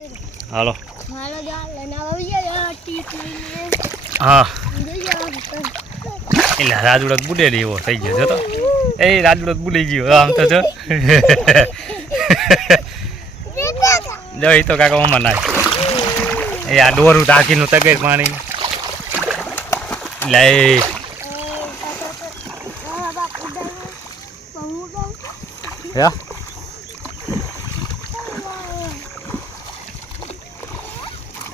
હાલો હાલો લઈને આવીએ ટીપ લઈને. હા એટલે રાજુડો બુડે એવો થઈ ગયો છે તો એ રાજુડો બુડી ગયો આમ તો જો જો એ તો કાકા મમ્મા નાય એ આ ડોરું ટાંકીનું તગેર પાણી લે યા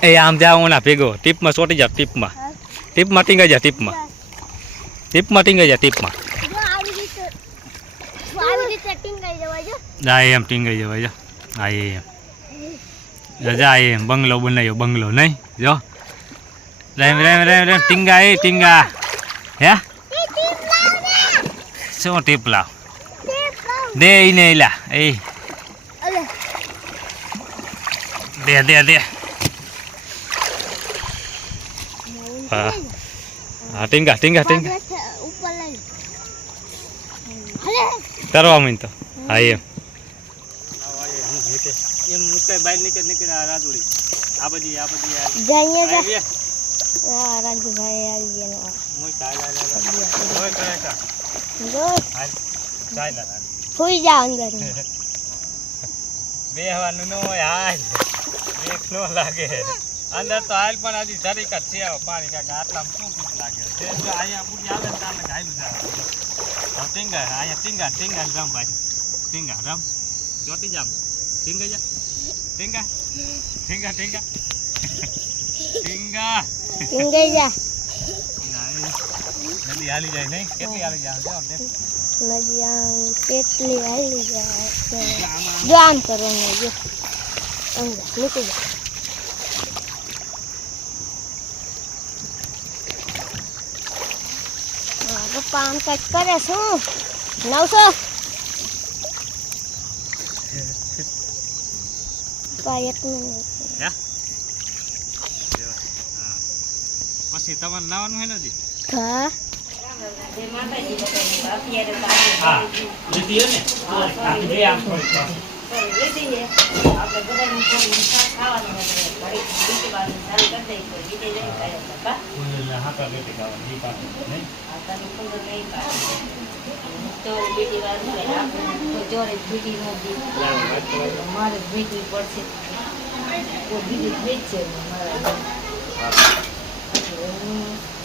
એ આમ જાઓ ના ભેગો ટીપમાં ચોટી જા ટીપમાં ટીંગાઈ જા ટીપમાં ટીંગાઈ જા ટીપમાં હા એમ ટીંગાઈ જવાય જો હા એમ જા એમ બંગલો બનાવ્યો બંગલો નહીં જો રેમ રેમ રેમ રેમ ટીંગા એ ટીંગા હે શું ટીપ લાવ દે ને એલા એ દે દે દે હા હા ટીંગા ટીંગા ટીંગા કરવા મીન તો હા એમ એમ મુકાઈ બહાર નીકળ આ રાજુડી આ બધી જઈએ રાજુભાઈ આવી ગયા સુઈ જા અંદર બેહવાનું ન હોય હાલ એક નો લાગે અંદર તો હાલ પણ હજી જરીક જ છે પાણી કાકા આટલામાં શું પીક લાગે છે જો અહીંયા બુડી આવે ને તાને ઘાયલું જાય હવે ટીંગા અહીંયા ટીંગા ટીંગા રમ ભાઈ ટીંગા રમ ચોટી જામ ટીંગા જા ટીંગા ટીંગા ટીંગા ટીંગા ટીંગાઈ જા નદી હાલી જાય નહીં કેટલી હાલી જાય જાઓ દે નદી આમ કેટલી હાલી જાય જો આમ કરવાનું જો અંદર નીકળી જા પપ્પા આમ કંઈક કરે શું 900 પછી તમારે નાવાનું હે નથી હા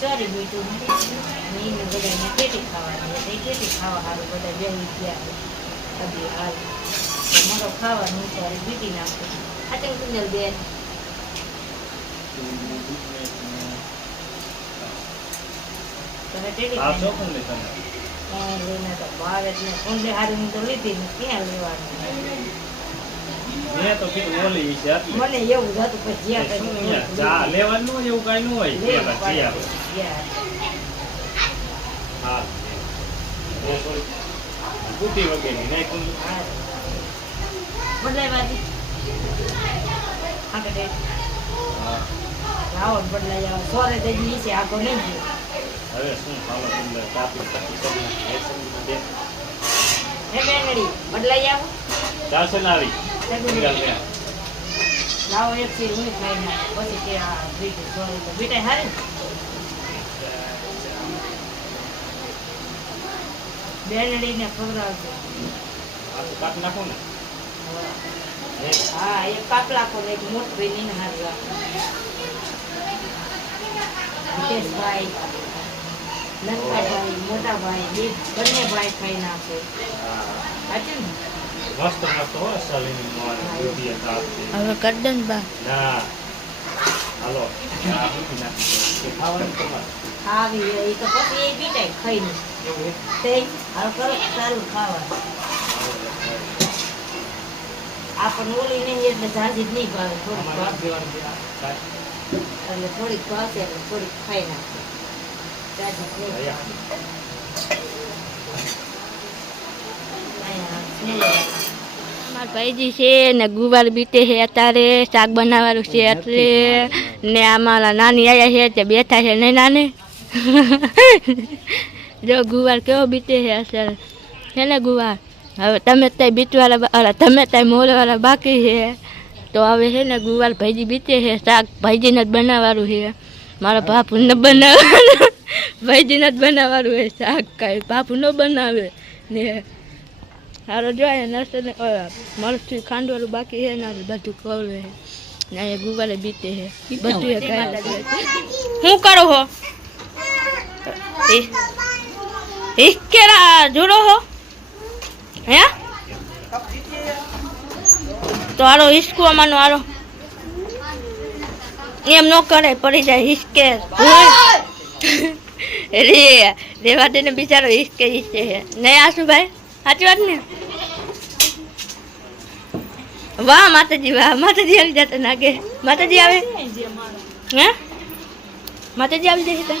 ચોરી બીટું બધા કેટી ખાવાની કેટી ખાવા સારું બધા બેસી ગયા બધી હાલ મારો ખાવાનું ચોરી બીટી નાખું આચંગ કુંજલ બેન તમે ટેટી લઈને તો બહાર એટલે કુંડલે હારી તો લીધી ને ક્યાં લેવાનું મેં તો કીધું ઓલી વિશે મને એવું હતું પછી ચા લેવાનું એવું કઈ ન હોય હા બુટી વગેરે નહીં કુંડી બદલાઈ આગળ રાવણ બદલાઈ આવે સોરે થઈ છે આખો નહીં ગયો હવે શું ખાવા સુંદર કાપી હે બેનડી બદલાઈ આવો ચાલશે ને આવી લાવો એક છે હું ખાઈ ના પછી કે આ બીટી સોરે તો બીટાઈ હારી બેનડી ને ખવડાવજો આ તો કાપ નાખો ને હા એક કાપલા કો ને એક મોટ બેની ને હારવા મુકેશભાઈ નંદભાઈ મોટા ભાઈ બંને ભાઈ ખાઈ નાખે સાચું ને મસ્ત મસ્ત હો સાલીની મોવાની બુટી કાપતી હવે કરદન બા ના હાલો આ બુટી નાખી કે ખાવાનું તમારે આવી એ તો પછી એ બીટાઈ ખાઈ ને એવું તે હાલ કરો ચાલુ ખાવા આપણ ઓલી નહીં એટલે જાજી જ નહીં ભાવે થોડીક ભાવે એટલે થોડીક ભાવશે એટલે થોડીક ખાઈ નાખે જાજી જ નહીં મારા ભાઈજી છે ને ગુવાર બીતે છે અત્યારે શાક બનાવવાનું છે એટલે ને અમારા નાની આવ્યા છે તે બેઠા છે નહીં નાની જો ગુવાર કેવો બીતે છે અત્યારે છે ને ગુવાર હવે તમે ત્યાં બીટવાળા તમે ત્યાં મોલવાળા બાકી છે તો હવે છે ને ગુવાર ભાજી બીતે છે, શાક ભાજીને જ બનાવવાનું છે. મારા બાપુ ન બનાવવાનું, ભાજીને જ બનાવવાનું છે શાક, કાંઈ બાપુ ન બનાવે ને. સારો જોઈએ નર્સ ને મરચું ખાંડવાનું બાકી છે ને બધું ખવડે છે ને. અહીંયા ગુવારે બીતે છે બધું. શું કરો હો? કેરા જોડો હો હે? તો હારો હિસકો અમાનો હારો એમ ન કરે, પડી જાય હિસકે રે રેવા દે ને બિચારો હિસકે હિસકે છે નહીં. આશુભાઈ સાચી વાત ને? વાહ માતાજી, વાહ માતાજી આવી જતા નાગે. માતાજી આવે હે? માતાજી આવી જાય.